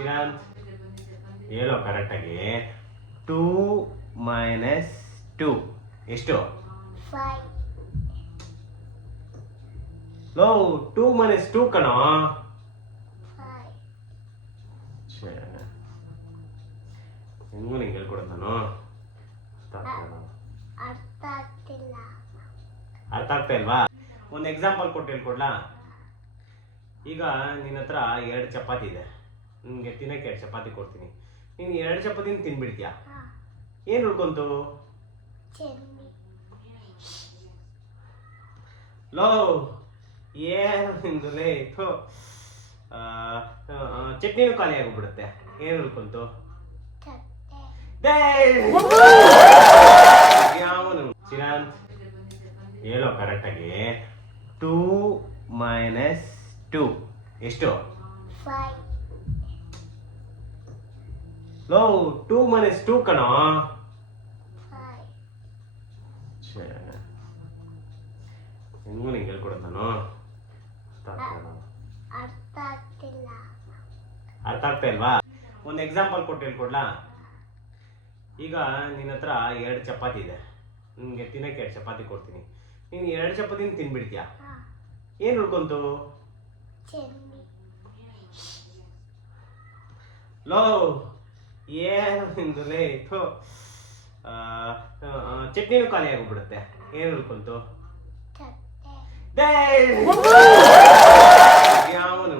ಚಿರಾಂತ್ ಹೇಳೋ ಕರೆಕ್ಟಾಗಿ 2 ಮೈನಸ್ 2 ಎಷ್ಟು? 5. ಲೋ 2 ಮೈನಸ್ 2 ಕಣೋ. 5. ಹೆಂಗೂ ನಿಂಗೆ ಹೇಳ್ಕೊಡೋದು ನಾನು. ಅರ್ಥ ಆಗ್ತಿಲ್ಲ. ಅರ್ಥ ಆಗ್ತಾ ಇಲ್ವಾ? ಒಂದು ಎಕ್ಸಾಂಪಲ್ ಕೊಟ್ಟು ಹೇಳ್ಕೊಡ್ಲಾ? ಈಗ ನಿನ್ನ ಹತ್ರ 2 ಚಪಾತಿ ಇದೆ. ನಿಮಗೆ ತಿನ್ನಕ್ಕೆ 2 ಚಪಾತಿ ಕೊಡ್ತೀನಿ. ನೀನು 2 ಚಪಾತಿನ ತಿನ್ಬಿಡ್ತೀಯಾ? ಏನು ಉಳ್ಕೊಂತು? ಚೆನ್ನಿ. ಲೋ ಏನು ನಿಂದಲೇ ಚಟ್ನಿನೂ ಖಾಲಿ ಆಗೋಗ್ಬಿಡುತ್ತೆ. ಏನು ಉಳ್ಕೊಂತು? ತಟ್ಟೆ. ಯಾವನು? ಚಿರಾಂತ್ ಹೇಳೋ ಕರೆಕ್ಟಾಗಿ 2 ಮೈನಸ್ 2 ಎಷ್ಟು? 5. ಲೋ 2 ಮೈನಸ್ 2 ಕಣೋ. 5. ಹೆಂಗೂ ನಿಂಗೆ ಹೇಳ್ಕೊಡೋದು ನಾನು. ಅರ್ಥ ಆಗ್ತಿಲ್ಲ. ಅರ್ಥ ಆಗ್ತಾ ಇಲ್ವಾ? ಒಂದು ಎಕ್ಸಾಂಪಲ್ ಕೊಟ್ಟು ಹೇಳ್ಕೊಡ್ಲಾ? ಈಗ ನಿನ್ನ ಹತ್ರ 2 ಚಪಾತಿ ಇದೆ. ನಿಮಗೆ ತಿನ್ನಕ್ಕೆ 2 ಚಪಾತಿ ಕೊಡ್ತೀನಿ. ನೀನು 2 ಚಪಾತಿನ ತಿನ್ಬಿಡ್ತೀಯಾ? ಏನು ಉಳ್ಕೊಂತು? ಚೆನ್ನಿ. ಲೋ ಏನು ನಿಂದಲೇ ಚಟ್ನಿನೂ ಖಾಲಿ ಆಗೋಗ್ಬಿಡುತ್ತೆ. ಏನು ಉಳ್ಕೊಂತು? ತಟ್ಟೆ. ಯಾವನು?